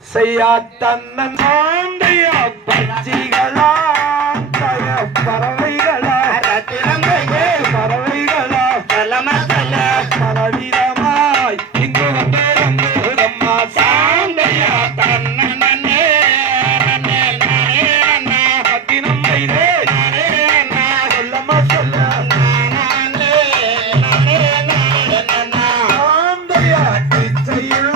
செய்யா தன்னன் ஆண்டையா பச்சிகளா தய பறவைகளா பறவைகளா பலமசல பலவிதமாய் இங்கு வந்தம்மா சாண்டையா தன்னே பத்தினம் வைரே சொல்லம்மா சொல்ல ஆண்டையா செய்யுள்ள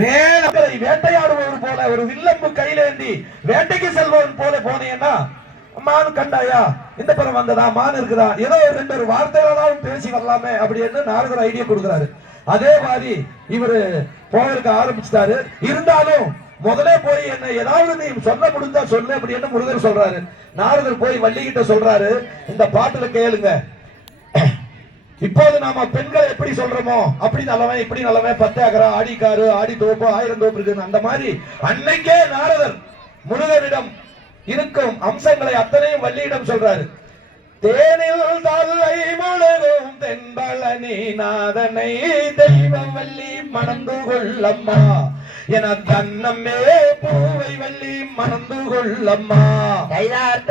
வேலை வேட்டையாடுபவர் போல ஒரு வில்லம்பு கையிலேந்தி வேட்டைக்கு செல்பவன் போல போனீங்கன்னா மானு கண்டாயா இந்த படம் வந்ததா மான் இருக்குதா ஏதோ ரெண்டு ஒரு வார்த்தைகளாலும் பேசி வரலாமே அப்படின்னு நாரதர் ஐடியா கொடுக்குறாரு. அதே மாதிரி இவரு போவதற்கு ஆரம்பிச்சிட்டாரு. இருந்தாலும் முதலே போய் என்ன ஏதாவது நீ சொல்ல முடிஞ்சா சொல்லு அப்படின்னு முருகர் சொல்றாரு. நாரதர் போய் வள்ளிகிட்ட சொல்றாரு, இந்த பாட்டுல கேளுங்க, இப்போது நாம பெண்களை எப்படி சொல்றோமோ அப்படி நல்லவன் இப்படி நல்லவன் 10 ஏக்கரா ஆடிக்காரு ஆடி தோப்பு 1000 தோப்பு இருக்கு. அந்த மாதிரி அன்னைக்கே நாரதர் முருகனிடம் இருக்கும் அம்சங்களை அத்தனையும் வள்ளியிடம் சொல்றாரு. தேனில் தல்லை முழுகும் தென்பழனி நாதனை தெய்வம் வள்ளி மணந்து கொள்ளம்மா என தன்னம்மே பூவை வள்ளி மணந்து கொள்ளம்மா.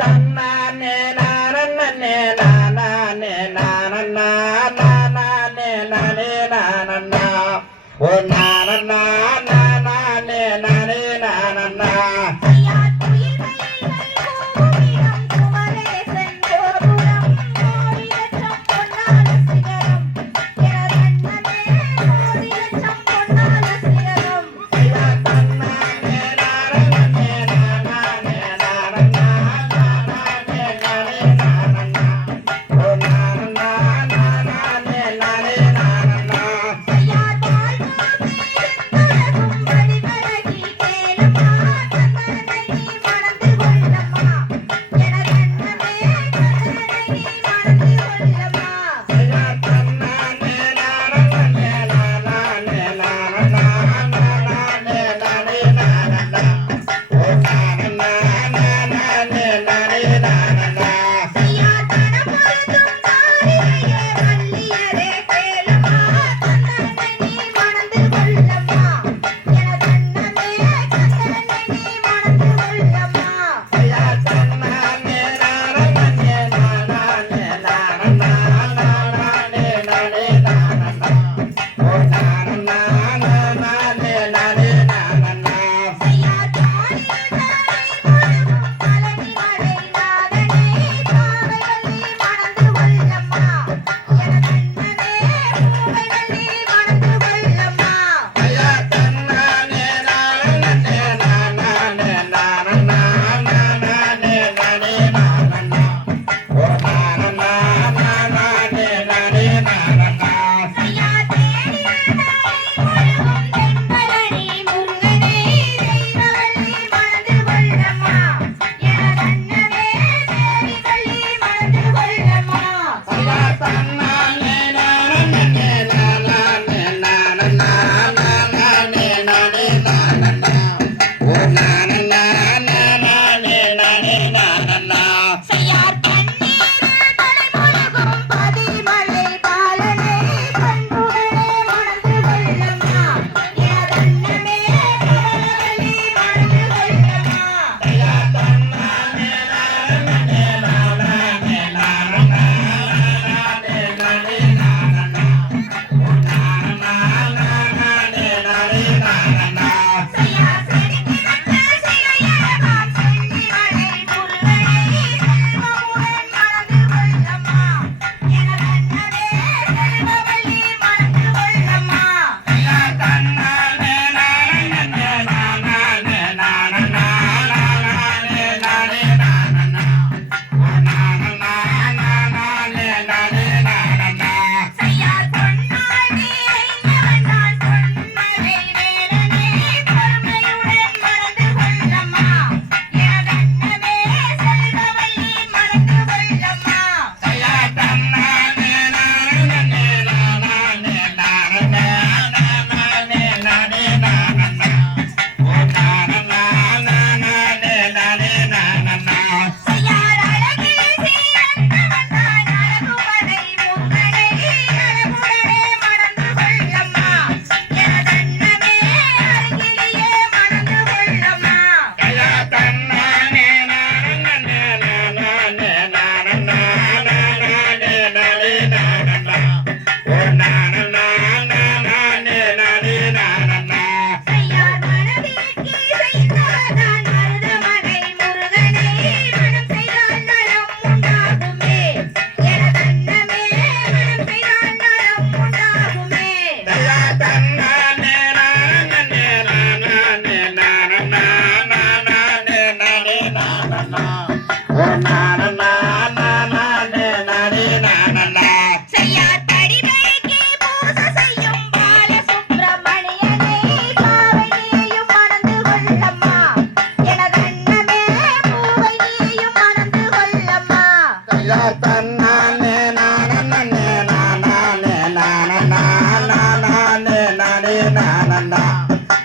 தன்னானே நானே நானே நானே நானே நானே நானே ஓ நானே நானே நானே நானே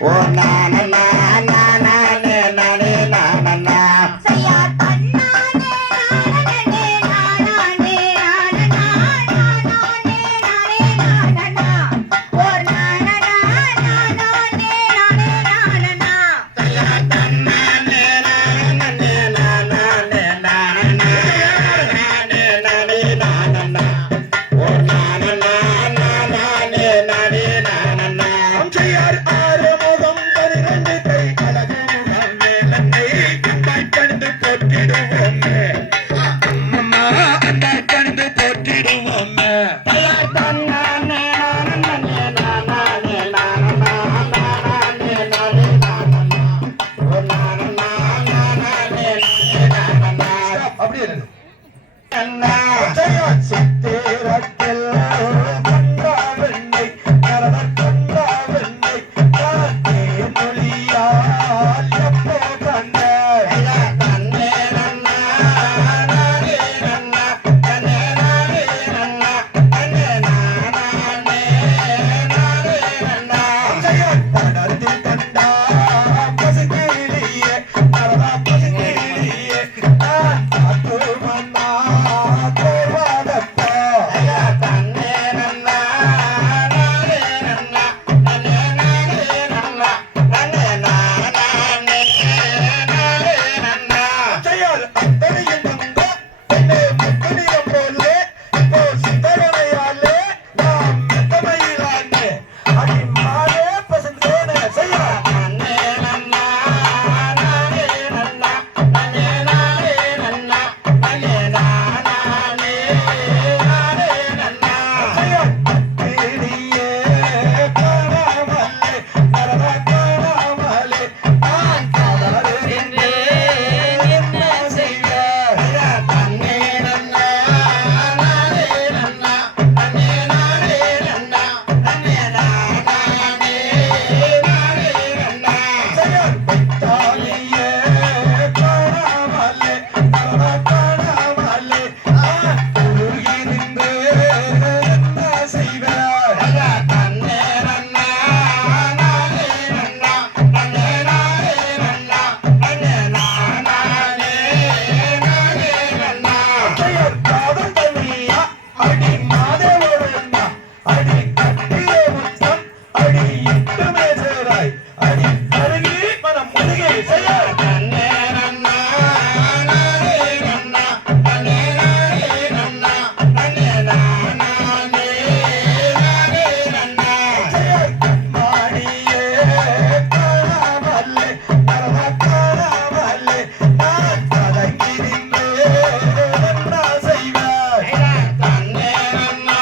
ஓ நானண்ணா நானே நானே நானண்ணா செய்யா தன்னானே நானே நானே நானனா நானே நானே நானனா ஓர் நானனா நானே நானனா செய்யா தன்னானே நானே நானே நானண்ணா நானே நானே நானண்ணா ஓ நானண்ணா நானே நானே நானண்ணா அம்சையார் ஆறுமுகம் 12 கை அழகு முகம் வேலனை கண்டாய் கண்டு போற்றிடுவோமே அம்மா அந்த கண்டு போற்றிடுவோமே செய்யா தன்னானே நானே நானே நானண்ணா நானே நானே நானண்ணா ஓ நானண்ணா நானே நானண்ணா அப்படியே இருக்கு. அண்ணா அம்சையார் சித்திரத்தில் கண்டா வெண்ணை நரதர் கண்டா வெண்ணை காத்தே மொழியால் எப்போ கண்ட செய்யா தன்னே நன்னா நானே நன்னா தன்னே நானே நன்னா தன்னே நானே நானே நன்னா அம்சையார் படத்தில் கண்டா பசுங்கிளியே நரதா பசுங்கிளியே நான் காத்து மன்னா கோவாதப்பா செய்யா தன்னே நன்னா நானே நன்னா தன்னே நானே நன்னா தன்னே நானே நானே நன்னா அம்சையார் அத்தனையும் வந்த என்னை முக்குனியம் போலே இப்போ சித்தரணையாலே நாம் மெத்தமையிலானே அடி மாலே பசுந்தேனே செய்யா தன்னே நன்னா நானே நன்னா தன்னே நானே நன்னா தன்னே நானே நானே நன்னா அம்சையார் தேடியே காணாமலே நரதா காணாமலே நான் காதலின்றேன் என்ன செய்வேன் செய்யா தன்னே நன்னா நானே நன்னா தன்னே நானே நன்னா தன்னே நானே நானே நன்னா அம்சையார் வைத்தாலியே காணாமலே நரதா காணாமலே நான் உருகிருந்து என்ன செய்வேன் செய்யா தன்னே நன்னா நானே நன்னா தன்னே நானே நன்னா தன்னே நானே நானே நன்னா அம்சையார் காதல் தனியா அடி மாதேவருண்ணா அடி கட்டிய முத்தம் அடி இட்டுமே சேராய் அடி அருகி மனம் முருகே செய்ய தன்னே நன்னா நானே நன்னா தன்னே நானே நன்னா தன்னே நானே நானே நன்னா அம்சையார் கண்மாடியே காணாமலே நரதா காணாமலே நான் கலங்கி நின்று என்ன செய்வேன் செய்யா தன்னே நன்னா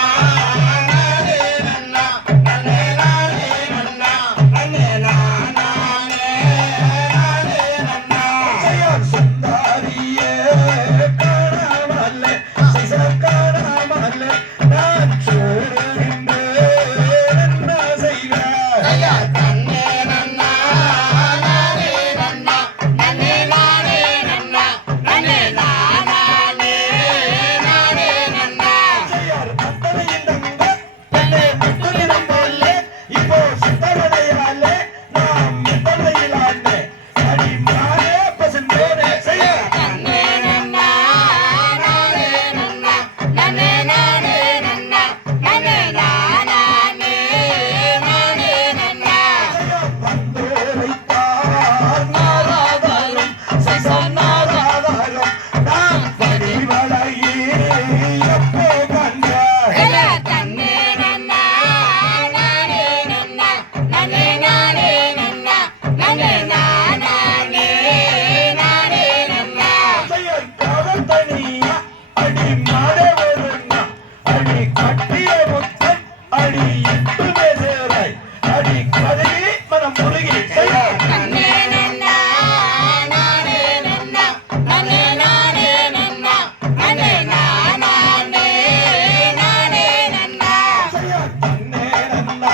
நானே நன்னா தன்னே நானே நன்னா தன்னே நானே நானே நன்னா அம்சையார் சுந்தாரியே காணாமலே செய்ச காணாமலே நான் சோறு நின்று என்ன செய்வேன் செய்யா தன்னே நன்னா நானே நன்னா தன்னே நானே நன்னா தன்னே நானே நானே நன்னா அம்சையார் அத்தனையும் தங்க என்னை முத்துலினம் போலே இப்போ சித்தரணையாலே நாம் மித்தலையிலானே அடி மாலே பசுந்தேனே செய்ய தன்னே நன்னா நானே நன்னா தன்னே நானே நன்னா தன்னே நானே நானே நன்னா அம்சையார் வந்தோரைத்தார் நாராதாரம் சைசநாதாரம் நாம் படிவளையே எப்போ கண்ட செய்யா தன்னே நன்னா நானே நன்னா தன்னே நானே நன்னா தன்னே நானே நானே நன்னா அம்சையார் காதல் தனியா அடி மாடவருண்ணா அடி கட்டிய முத்தம் அடி இட்டுமே சேராய் அடி கதறி மனம் முருகி செய்ய தன்னே நன்னா நானே நன்னா தன்னே நானே நன்னா தன்னே நானே நானே நன்னா அம்சையார் தன்னே நன்னா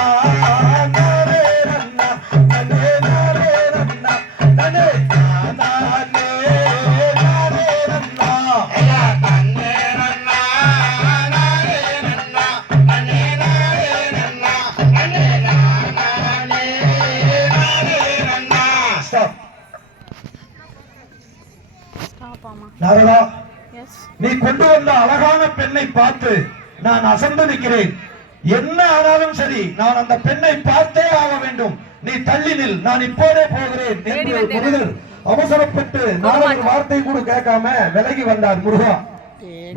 நானே நன்னா தன்னே நானே நன்னா தன்னே நானே நானே நன்னா செய்யா தன்னே நன்னா நானே நன்னா தன்னே நானே நன்னா தன்னே நானே நானே நாரதா, நீ கொண்டு வந்த அழகான பெண்ணை பார்த்து நான் அசந்து நிற்கிறேன். என்ன ஆனாலும் சரி, நான் அந்த பெண்ணை பார்த்தே ஆக வேண்டும். நீ தள்ளி நில், நான் இப்போதே போகிறேன் என்று முருகர் அவசரப்பட்டு நாரதர் வார்த்தை கூட கேட்காம விலகி வந்தார். முருகா,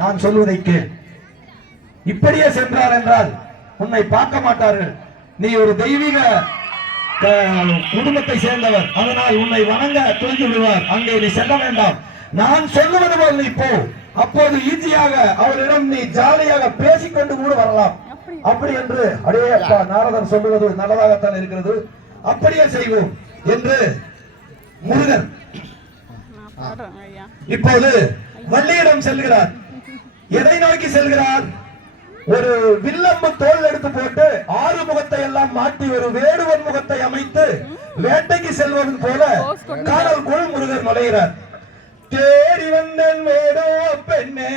நான் சொல்வதை கேள். இப்படியே சென்றார் என்றால் உன்னை பார்க்க மாட்டார்கள். நீ ஒரு தெய்வீக குடும்பத்தை சேர்ந்தவர், அதனால் உன்னை வணங்க துணிந்து விடுவார். அங்கே நீ செல்ல வேண்டாம். நான் சொல்லுவது போல் நீ போ. அப்போது ஈஸியாக அவரிடம் நீ ஜாலியாக பேசிக்கொண்டு கூட வரலாம். அப்படி என்று அடே அப்பா, நாரதர் சொல்லுவது நல்லதாகத்தான் இருக்கிறது, அப்படியே செய்வோம் என்று முருகன் இப்போது வள்ளியிடம் செல்கிறார். எதை நோக்கி செல்கிறார்? ஒரு வில்லம்பு தோல் எடுத்து போட்டு 6 முகத்தை எல்லாம் மாட்டி ஒரு வேடுவன் முகத்தை அமைத்து வேட்டைக்கு செல்வது போல காணல்குள் முருகர் நுழைகிறார். தேடி வந்தன் வேடோ பெண்ணே,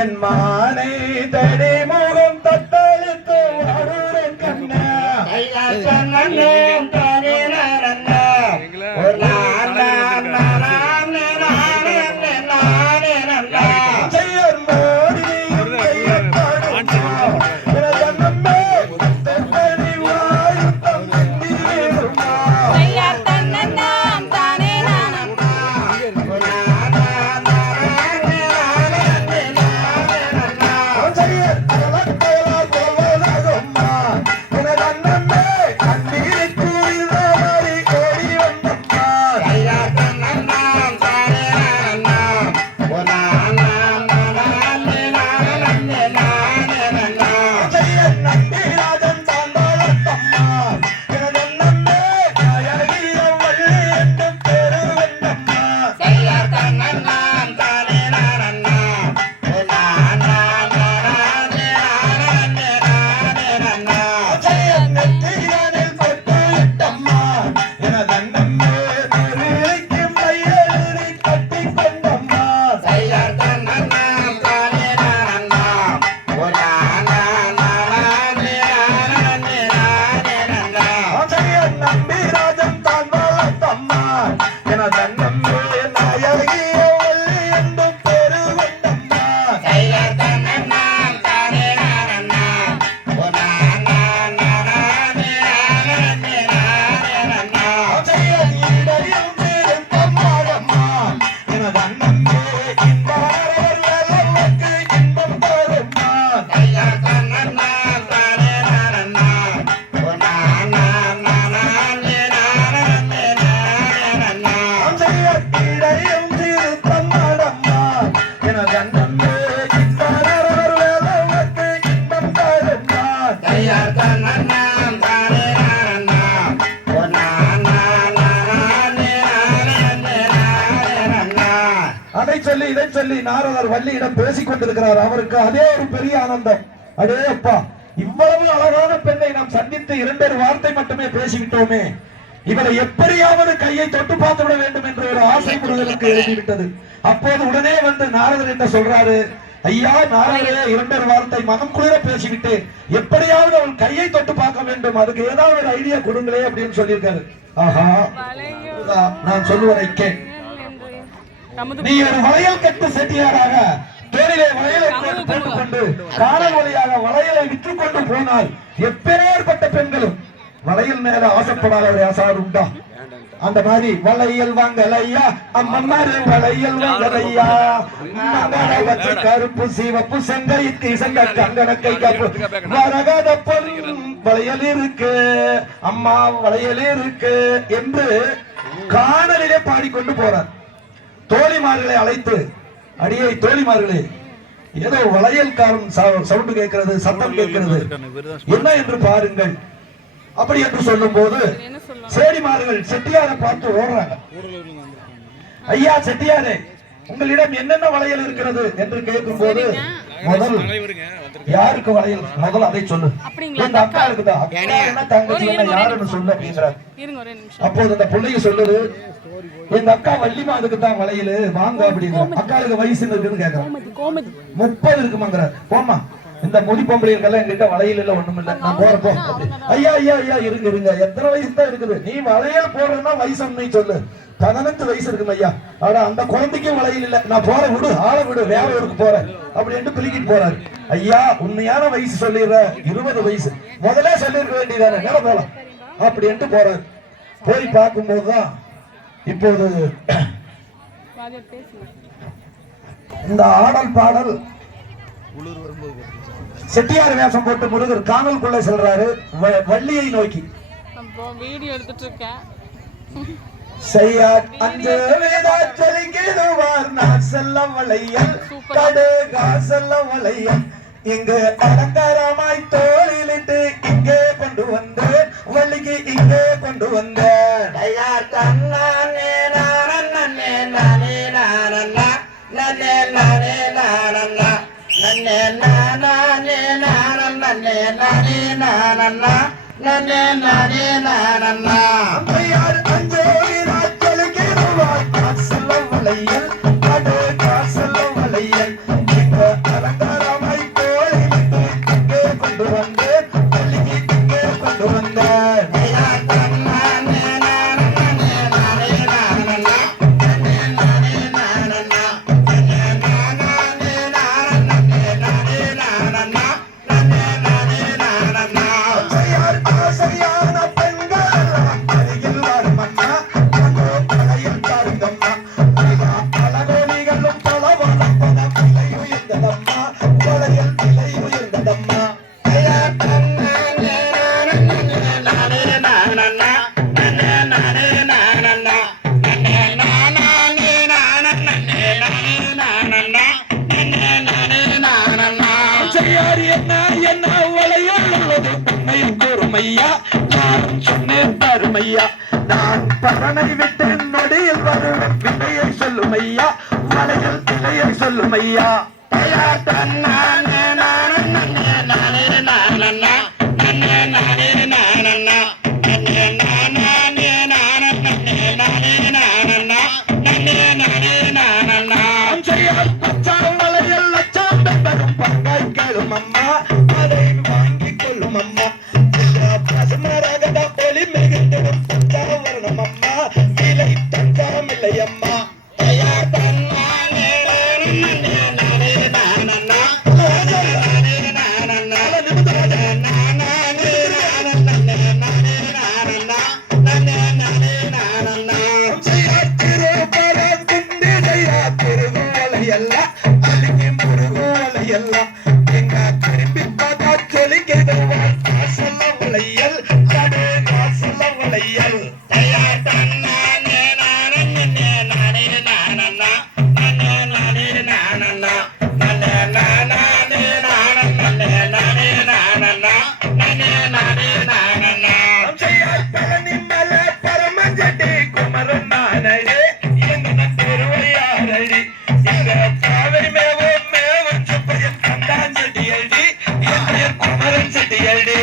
என் மானை தடி முகம் தத்தளித்து வாடுறேன் கண்ணா. சொல்லி இதை சொல்லி நாரதர் வள்ளியிடம் பேசிக் கொண்டிருக்கிறார். அவருக்கு அதே ஒரு பெரிய ஆனந்தம். அடே அப்பா, இவ்வளவு அழகான பெண்ணை நாம் சந்தித்து 2 வார்த்தை மட்டுமே பேசிவிட்டோமே, இவரை எப்படியாவது கையை தொட்டு பார்த்து விட வேண்டும் என்ற ஒரு ஆசை முருகனுக்கு எழுதிவிட்டது. அப்போது உடனே வந்து நாரதர் என்ன சொல்றாரு? ஐயா நாரதரே, 2 வார்த்தை மனம் குளிர பேசிவிட்டு எப்படியாவது அவள் கையை தொட்டு பார்க்க வேண்டும், அதுக்கு ஏதாவது ஒரு ஐடியா கொடுங்களே அப்படின்னு சொல்லியிருக்காரு. ஆஹா, நான் சொல்லுவதை கேள். நீ ஒரு வளையல் கட்டு செட்டியாராக தோளிலே வளையலை போட்டுக்கொண்டு காணல் வழியாக வளையலை விற்று கொண்டு போனால் எப்பேற்பட்ட பெண்களும் வளையல் மேல ஆசைப்படாத ஆசார் உண்டா? அந்த மாதிரி வளையல் வாங்கலையா அம்மம்மாரு, வளையல் வாங்கலையா மங்கள வச்ச கருப்பு சிவப்பு செங்கைக்கு செங்க கங்கணக்கை கப்பு வரகாத பொன் வளையல் இருக்கு அம்மா, வளையல் இருக்கு என்று காணலிலே பாடிக்கொண்டு போறார். தோழிமார்களை அழைத்து, அடியை தோழிமார்களே, ஏதோ வளையல்காரன் சவுண்டு கேட்கிறது, சத்தம் கேட்கிறது, என்ன என்று பாருங்கள் அப்படி என்று சொல்லும் போது சேடிமார்கள் செட்டியாரை பார்த்து ஓடுறாங்க. ஐயா செட்டியாரே, உங்களிடம் என்னென்ன வளையல் இருக்கிறது என்று கேட்கும் போது முதல் யாருக்கு வளையல் முதல் அதை சொல்லு. எங்க அக்கா இருக்குதா, அக்கா என்ன தங்கச்சி என்ன யாருன்னு சொல்லு அப்படிங்கிறார். அப்போது அந்த பிள்ளைங்க சொல்லுது, எங்க அக்கா வள்ளிமாதுக்கு தான் வளையல் வாங்க அப்படின்னு. அக்காளுக்கு வயசு இருக்குன்னு கேட்கறான். 30 இருக்குமாங்கிறார். போமா, இந்த முடி பொம்பளைகள் எங்கிட்ட வளையல் இல்ல ஒண்ணும் இல்ல, நான் போறப்போ. ஐயா ஐயா ஐயா இருங்க இருங்க, எத்தனை வயசு தான் இருக்குது, நீ வளையல் போடுறதுன்னா வயசு சொல்லு. 18 வயசு இருக்கும் ஐயா. ஆனா அந்த குழந்தைக்கும் வளையல் இல்ல. நான் போற விடு, ஆளை விடு, வேற ஊருக்கு போறேன் அப்படின்னு பிரிக்கிட்டு போறாரு. ஐயா உண்மையான வயசு சொல்லிடுற 20 வயசு, முதல்ல சொல்லிருக்க வேண்டியதானே, மேல போலாம் அப்படின்ட்டு போறாரு. போய் பார்க்கும்போதுதான் இப்போது இந்த ஆடல் பாடல் செட்டியார் வேஷம் போட்டு முருகர் காணலுக்குள்ள செல்றாரு வள்ளியை நோக்கி. வீடியோ எடுத்துட்டு இருக்கேன். செய்யார் அஞ்சு வேதாச்சலிக்குதுவார் நான் செல்லம் வளையல் கடுகா செல்லம் வளையல் இங்கு அலங்காரமாய் தோளிலிட்டு இங்கே கொண்டு வந்தேன் வள்ளிக்கு இங்கே கொண்டு வந்தேன். ஐயார் தன்னானே நானே நானே நானண்ணா நன்னே நானே நானண்ணா நன்னே நானே நானண்ணே நானே நானண்ணா நன்னே நானே நானண்ணா. செய்யார் அஞ்சு வேதாச்சலிக்குதுவார் நான் செல்லம் வளையல் கடுகா செல்லம் வளையல் இங்கு அலங்காரமாய் தோளிலிட்டு இங்கே கொண்டு வந்தேன் வள்ளிக்கு இங்கே கொண்டு வந்தேன். ஐயார் தன்னானே நானே நானே நானண்ணா நன்னே நானே நானண்ணா நன்னே நானே நானண்ணே நானே நானண்ணா நன்னே நானே நானண்ணா. செய்யார் ஆசையான பெண்கள் அருகில் வரும் அண்ணா அங்கோ கலையில் தாருங்கம்மா ஐயா அழகோடிகளும் பலவளப்பன விலை உயர்ந்ததம்மா கொலையில் விலை உயர்ந்ததம்மா. ஐயார் தன்னானே நானே நானண்ணா நன்னே நானே நானண்ணா நன்னே நானே நானண்ணே நானே நானண்ணா நன்னே நானே நானண்ணா. செய்யார் என்ன என்ன வளையல் உள்ளது உண்மையும் கூறுமையா நான் சொன்னேன் தருமையா நான் பரனை விட்டு நொடியில் வரும் விலையை சொல்லுமையா வளையல் விலையை சொல்லுமையா. ஐயார் தன்னானே நானண்ணே நானே நானண்ணா நன்னே நானே நானண்ணா நன்னே நானே நானண்ணே நானே நானண்ணா நன்னே நானே நானண்ணா. செய்யார் பச்சாம் வளையல் லட்சம் பெறும் பங்காய் கேளும் அம்மா அதை வாங்கிக் கொள்ளும் அம்மா பசுமராகத ஒளி மிகுந்திடும் பச்சாம் வரணும் அம்மா விலை தஞ்சாம் இல்லை அம்மா. ஐயார் தன்னானே நானே நானே நானண்ணா நன்னே நானே நானண்ணா நன்னே நானே நானண்ணே நானே நானண்ணா நன்னே நானே நானண்ணா. செய்யார் திருப்பரம் குந்தி செய்யார் திருகோலையல்ல அழுகி முருகோலையல்ல எங்க திரும்பி பார்த்தா சொல்லிக்கிறவார் காசல்ல வளையல் கடு காசல்ல வளையல். ஐயார் தன்னானே நானண்ணே நானே நானண்ணா நன்னே நானே நானண்ணா நன்னே நானே நானண்ணே நானே நானண்ணா நன்னே நானே நானண்ணா. செய்யார் பழனி மேல பரமஞ்சட்டி குமரன் நானடி எங்க திருவையாரடி எங்க காவிரி மேவும் மேவும் சுப்பையன் கண்டாஞ்செடி அடி என் குமரன் செட்டி அடி.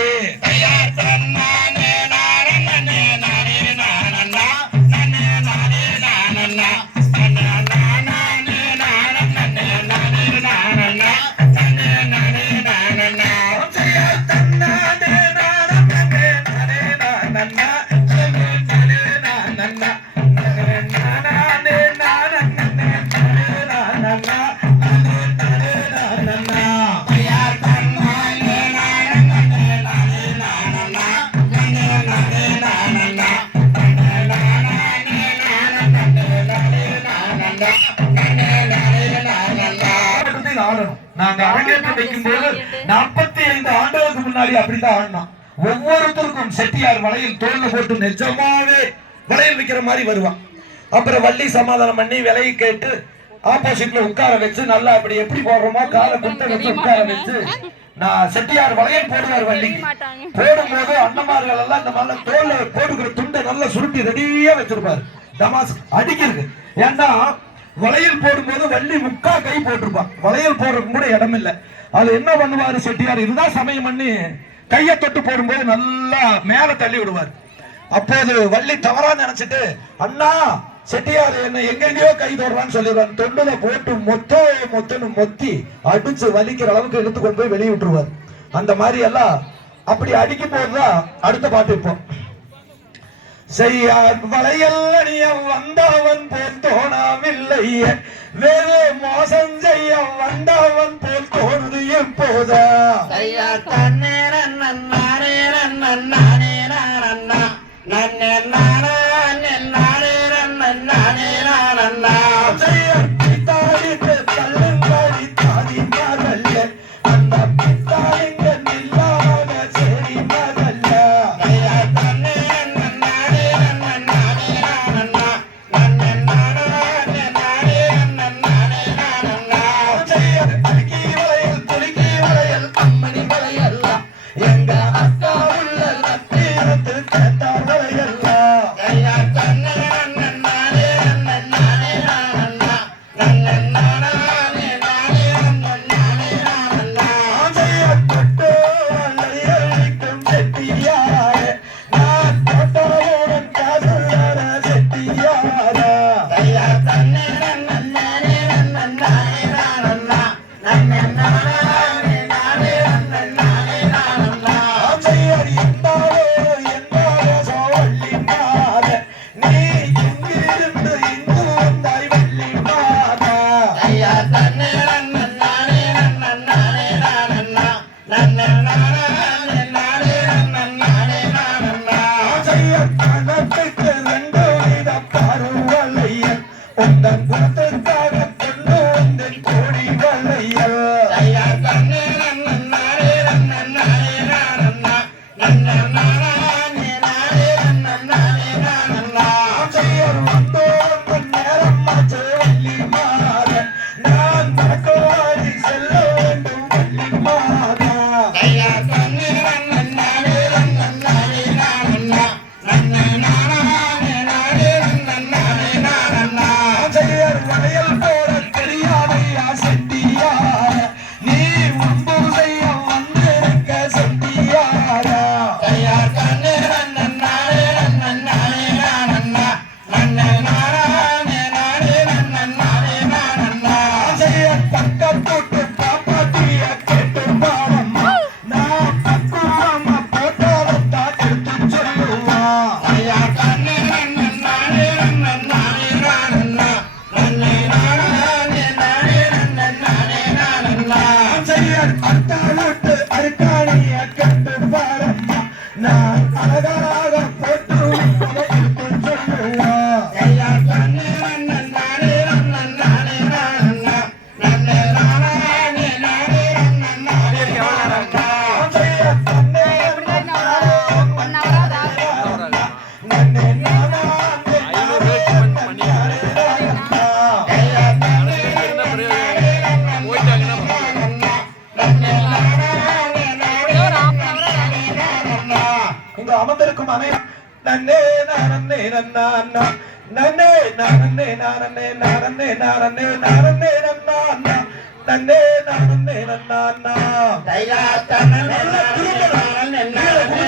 ஐயார் தன்னானே நானண்ணே நானே நானண்ணா நன்னே நானே நானண்ணா நன்னே நானே நானண்ணே நானே நானண்ணா நன்னே நானே நானண்ணா. செய்யார் தன்னானே நானே நானே நானண்ணா நானே நானே நானண்ணா நானே நானே நானண்ணே நானே நானண்ணா நானே நானே நானண்ணா. ஐயார் தன்னானே நானண்ணே நானே நானண்ணா நன்னே நானே நானண்ணா நன்னே நானே நானண்ணே நானே நானண்ணா நன்னே நானே நானண்ணா. ஆடுறதை ஆடணும். நாங்க அரங்கேற்றம் வைக்கும் போது 45 ஆண்டுகளுக்கு முன்னாடி அப்படித்தான் ஆடினோம். ஒவ்வொருத்தருக்கும் செட்டியார் வளையல் தோல்ல போட்டு நிஜமாவே வளையல் வைக்கிற மாதிரி வருவான். அப்புறம் வள்ளி சமாதானம் பண்ணி விலையை கேட்டு ஆப்போசிட்ல உட்கார வச்சு நல்லா அப்படி எப்படி போடுறோமோ காலை குட்ட வச்சு உட்கார வச்சு நான் செட்டியார் வளையல் போடுவார். வள்ளிக்கு போடும்போது அண்ணமார்கள் எல்லாம் இந்த மாதிரி தோல்ல போட்டுக்கிற துண்டை நல்லா சுருட்டி ரெடியா வச்சிருப்பாரு டமாஸ் அடிக்கிறது. ஏன்னா வளையல் போடும்போது வள்ளி முக்கா கை போட்டிருப்பான். வளையல் போடுறதுக்கு கூட இடம் இல்லை. அது என்ன பண்ணுவாரு செட்டியார், இதுதான் சமயம் பண்ணி கையை தொட்டு போடும்போது நல்லா மேல தள்ளி விடுவார். அப்போது வள்ளி தவறா நினைச்சிட்டு அண்ணா செட்டியார் என்ன எங்கெங்கயோ கை தொடுறான்னு சொல்லிடுவார். தொண்டுல போட்டு மொத்தன்னு மொத்தி அடிச்சு வலிக்கிற அளவுக்கு எடுத்து கொண்டு போய் வெளியே விட்டுருவார். அந்த மாதிரி எல்லாம் அப்படி அடிக்கும் போதுதான் அடுத்த பாட்டு இப்போ செய்யார் வளையல் அணியம் வந்தவன் போல் தோணவில்லையே வேறு மோசம் செய்ய வந்தவன் போல் தோணுது எப்போதா ஐயா தன்னே நன்னாரே நன்னானே நானண்ணா நன்னே நானே நானே நன்னானே நானண்ணா செய்யார் பித்தாடித்து தள்ளுங்கடி தாதி மகல்ல அந்த பித்தாளிங்க நில்லாம சரி மகல்ல ஐயா தன்னே நன்னாரே நன்னானே நானண்ணா நன்னே நானே நானே நன்னானே நானண்ணா செய்யார் அடிக்கி வளையல் துலுக்கி வளையல் அம்மணி வளையல்ல எங்க அக்கா உள்ள நத்தீரத்து கேட்டா வளையல்ல ஐயா தன்னே நன்னாரே நன்னானே நானண்ணா நன்னே நானே நானே நன்னானே நானண்ணா ஆசையைப் பட்டு வளையலிக்கும் செட்டியாரே நான் தொட்டவுடன் காசுள்ளர செட்டியாரா ஐயா தன்னே நன்னானே நன்னானே நானண்ணா நன்னே நானே நானே நன்னானே நானண்ணா ஆசையர் எந்தாரோ எந்தாரோ சோவள்ளி மாத நீ இங்கிருந்து இங்கு வந்தாய் வள்ளி மாதா ஐயா தன்னே நன்னானே நன்னானே நானண்ணா நன்னே நானே நானே நன்னானே நானண்ணா ஆசையர் கணத்துக்கு ரெண்டு வித பருவளையல் உந்தன் குலத்துக்காக கொண்டு வந்தேன் கோடி வளையல் ஐயா தன்னே நன்னானே நன்னானே நானண்ணா நன்னே நானே நானே நன்னானே நானண்ணா ஆசையர் வந்தோ வந்த நேரமாச்சு வள்ளி மாதன் நான் தக்கவாடி செல்ல வேண்டும் வள்ளி மாதா ஐயா தன்னே நன்னானே நன்னானே நானண்ணா நன்னே நானே நானே நன்னானே நானண்ணா ஆசையர் வளையல் போட தெரியாதையா செட்டியார நீ முன்பு செய்ய வந்திருக்க செட்டியாரா ஐயா தன்னே நன்னானே நன்னானே நானண்ணா நன்னே நானே நானே நன்னானே நானண்ணா ஆசையர் பக்கத்துட்டு பாப்பாத்திய கேட்டு பாவம்மா நான் பக்குவமா போட்டாலத்தா எடுத்து சொல்லுவா ஐயா தன்னே நன்னானே நன்னானே நானண்ணா நன்னே நானே நானே நன்னானே நானண்ணா ஆசையர் அத்தாளுட்டு அருக்காணிய கேட்டு பாரம்மா நான் அழகாக போட்டு எடுத்து சொல்லுவா ஐயா தன்னே நன்னானே நன்னானே நானண்ணா நன்னே நானே நானே நன்னானே நானண்ணா ஆசையர் தன்னே நன்னே நானே ஐயா தன்னே நன்னானே நானண்ணா நன்னே நானே நானே நானண்ணா இங்க அமர்ந்திருக்கும் அனைவரும் நன்னே நானே நன்னா நன்னே நானே நானே நானே நானே நானே நன்னா நன்னே நானே நன்னா ஐயா தன்னே நானே நானே நானே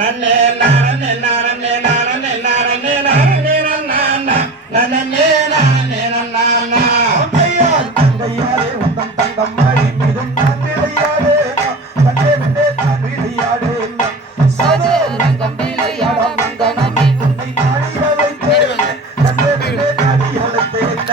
நன்னே நானே நன்னே நானே நானே நானே நானே நானே நன்னே நானே நானே அம்மையார் தந்தையாரே உந்தம் தங்கம் மழை மீதும் நான் விளையாடே தன்னே விட்டே நான் விளையாடே சதே ரங்கம் விளையாட மங்கனமே உன்னை நாடிய வைத்தேன் தன்னே விட்டே நாடி அழைத்தேன்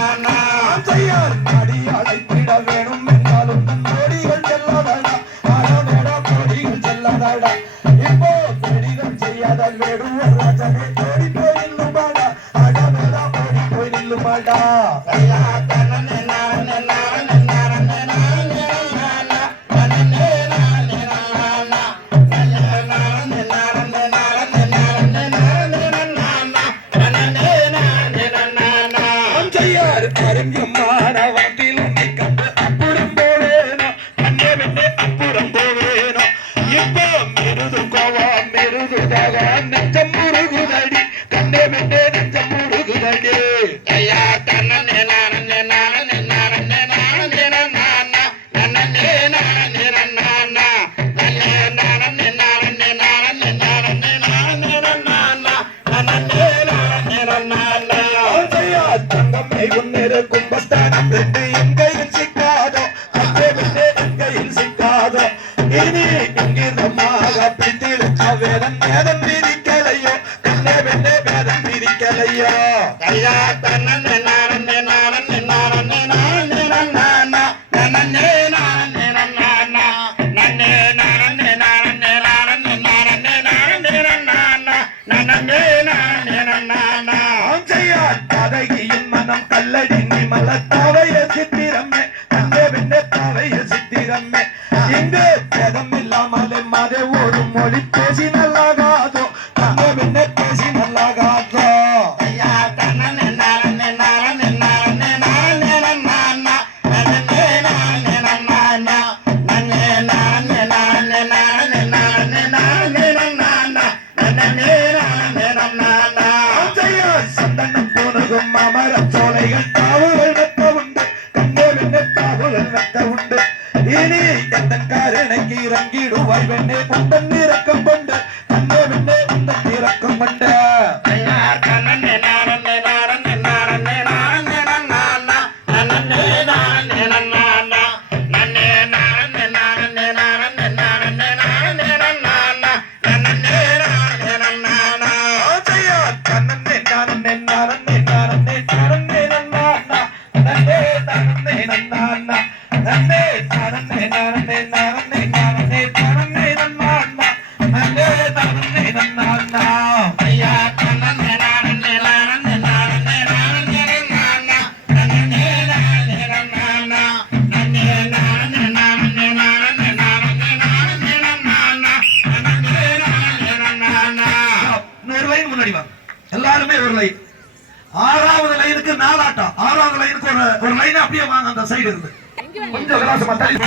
ஆசையார் நாடி அழைத்திட வேணும் என்றாலும் தன் கோடிகள் செல்லாதடா ஆடவேடா கோடிகள் செல்லாதடா இப்போ கோடிகள் செய்யாத வேடுவர் ராஜனே கோடி போய் நில்லுமாடா ஆடவேடா கோடி போய் நில்லுமாடா ஆசையார் அறிஞமானவத்தில் உன்னை கண்டு அப்புறம் போவேனோ கண்ணே விட்டு அப்புறம் போவேனோ இப்போ மிருது கோவம் மிருது தாகம் நெஞ்சம் முருகுதடி கண்ணே விட்டு நெஞ்சம் முருகுதடி ஐயா தன்னே நானே நானே நானே நானே நானே நானே நானே நானே நானே நானே நானே ஐயா கையா தன்னே நானே நானே நானே நானே நானா நன்னே நானே நானா நன்னே நானே நானே நானே நானே நானே நானா நன்னே நானே நானா ஆஞ்சையா கதையின் மனம் கல்லடி நிமல தாவைய சித்திரமே தந்தை பின்ன தாவைய சித்திரமே இங்கு பேதம் இல்லாமலே மதே ஒரு மொழி பேசி நல்லாகாதோ தந்தை பின்ன பேசி நல்லாகாதோ கையா தன்னே நானே நானே நானே நானே நானா நன்னே நானே நானா நன்னே நானே நானே நானே நானே நானே நானா நன்னே நானே நானா ஆஞ்சையா சந்தனம் போனதும் அமர சோலைகள் தாவுகள் வெட்ட உண்டு கண்டே பின்ன தாவுகள் வெட்ட உண்டு இனி எந்த காரணைக்கு இறங்கிடுவாய் வெண்ணே குண்டன் இறக்கம் கொண்டு கண்டே பின்னே குண்டன் இறக்கம் கொண்டு கையா தன்னே நானே நானே நானே நானே நானா நன்னே நானே நானா நன்னே நானே நானே நானே நானே நானே நானா நன்னே நானே நானா ஆஞ்சையா தன்னே நானே நானே நானே நானே நானா நன்னே தன்னே நானா நன்னே தன்னே நானே நானே நானே நானே நானா நன்னே தன்னே நானா கையா தன்னே நானே நானே நானே நானே நானா நன்னே நானே நானா நன்னே நானே நானே நானே நானே நானே நானா நன்னே நானே நானா இன்னொரு லைன் முன்னாடி வா எல்லாருமே ஒரு லைன் ஆறாவது லைனுக்கு நாலாட்டம் ஆறாவது லைனுக்கு ஒரு லைன் அப்படியே வாங்க அந்த சைடு இருந்து கொஞ்சம் விலாசமா தள்ளி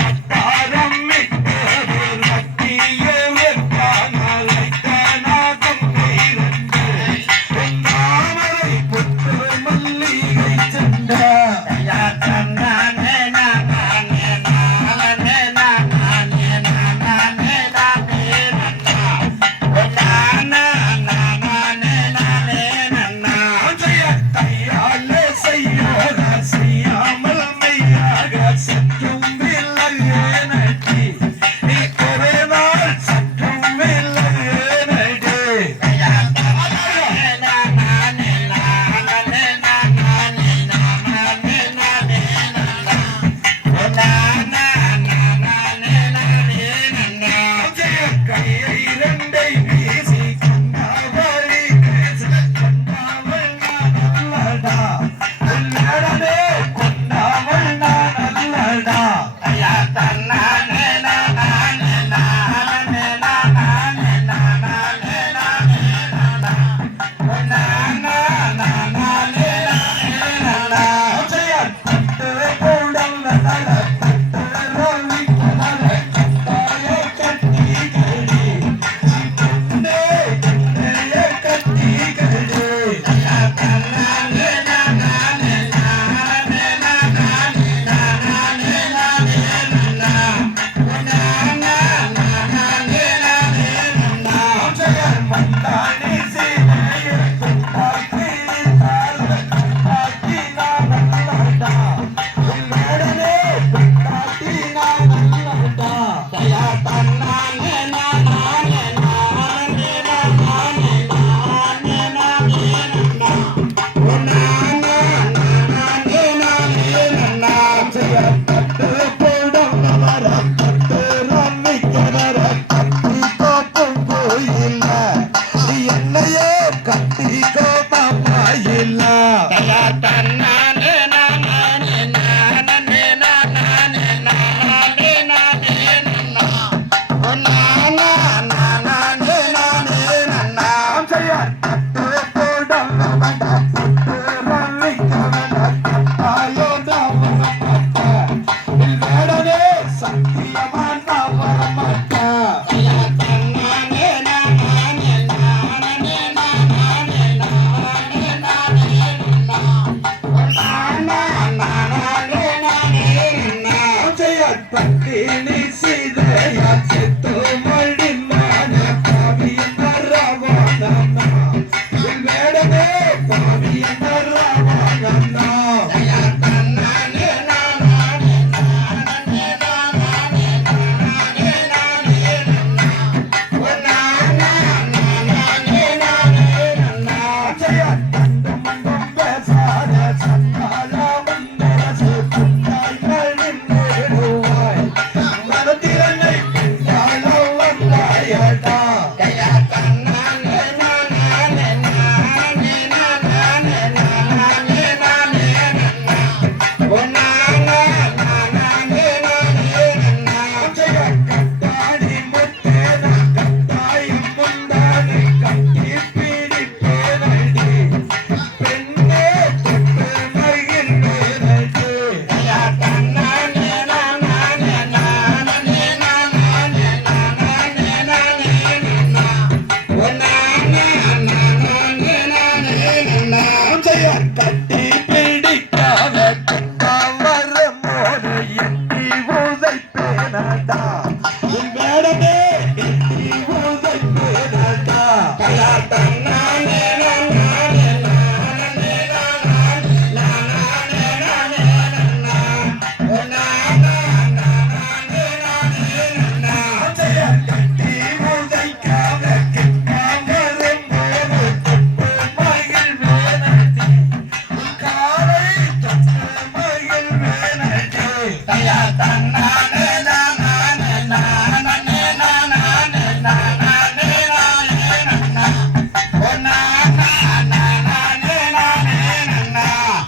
கையா தன்னே நானே நானே நானே நானே நானே நானா நானே நானே நானா கையாலே செய்யாமல் மையாக செற்றும் விலகே நட்டி தன்னானே நானே நானே நானே நானே நன்னா ஓ நானா நானே நானே நன்னா அஞ்சையா கட்டி உதைக்காம கிட்டாம வரும்போது தொட்டு மகிழ் வேணடி காலை தொட்டு மகிழ் வேணடி தையா தன்னானே நானே நானே நானே நானே நன்னா ஓ நானா நானே நானே நன்னா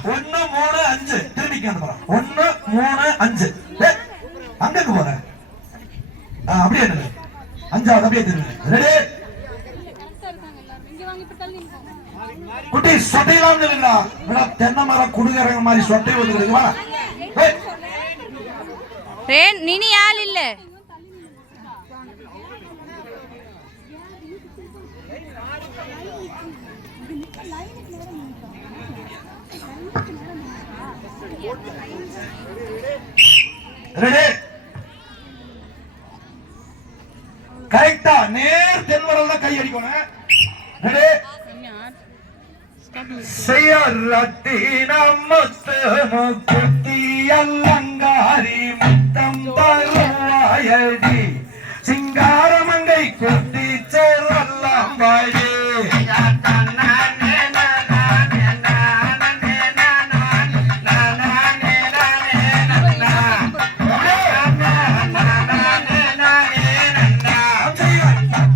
1 3 5 திரும்பிக்கு அந்த போறோம் 1 3 5 அங்கக்கு போறேன் அப்படியே நில்லு. அஞ்சாவது அப்படியே திரும்பு ரெடி குட்டி சொட்டையெல்லாம் நில்லுங்கடா மேடம் தென்னை மரம் குடுகரங்க மாதிரி சொட்டை வந்துருக்கு வா நீ ஆள் இல்ல ரெடி கரெக்டா நேர் தென்வரல் தான் கை அடிக்கணும் ரெடி செய்ய ரத்தினம் முத்து முக்குத்தி அலங்காரி முத்தம் தருவாயடி சிங்காரமங்கை குத்தி சேரல்லாம் வாயே தையா தன்னானே நானே நானே நானே நன்னா ஓ நானா நானே நன்னா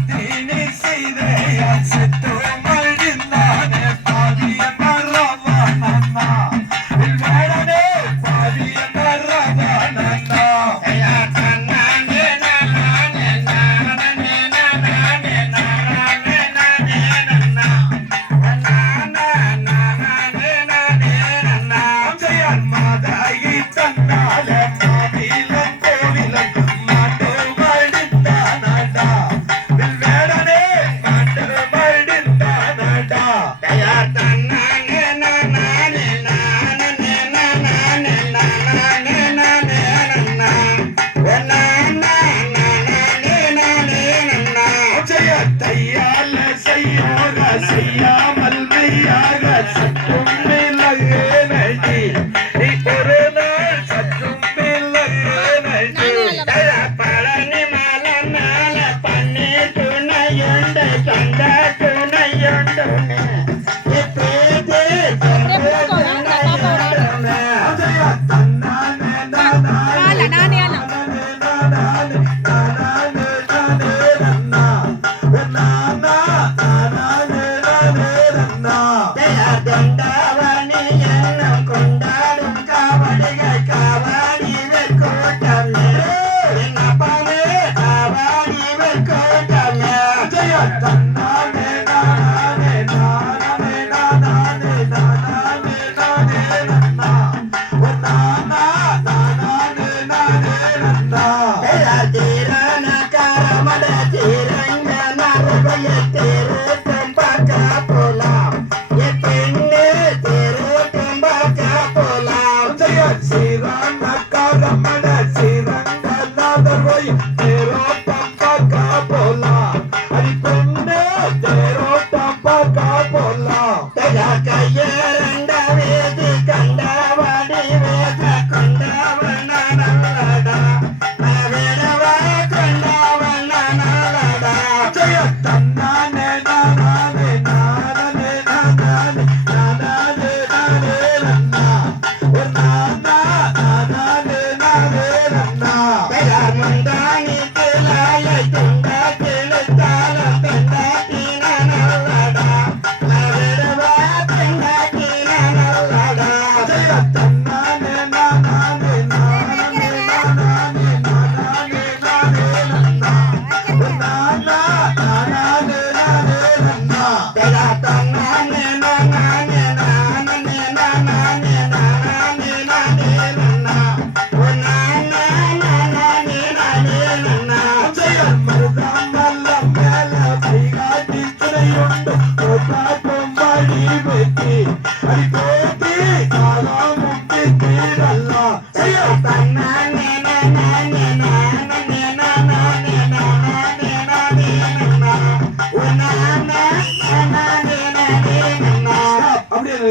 தீனி செய்தைய சித்து மழிந்தானே பாதிய மரவானண்ணா வேடனே பாதிய மரவானண்ணா தையா தன்னானே நானே நானே நானே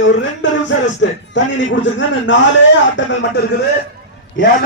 ஒரு 2 நிமிஷம் ரெஸ்ட். தண்ணி நீ குடிச்சிருக்க. 4 ஆட்டங்கள் மட்டும் இருக்குது. ஏன்னா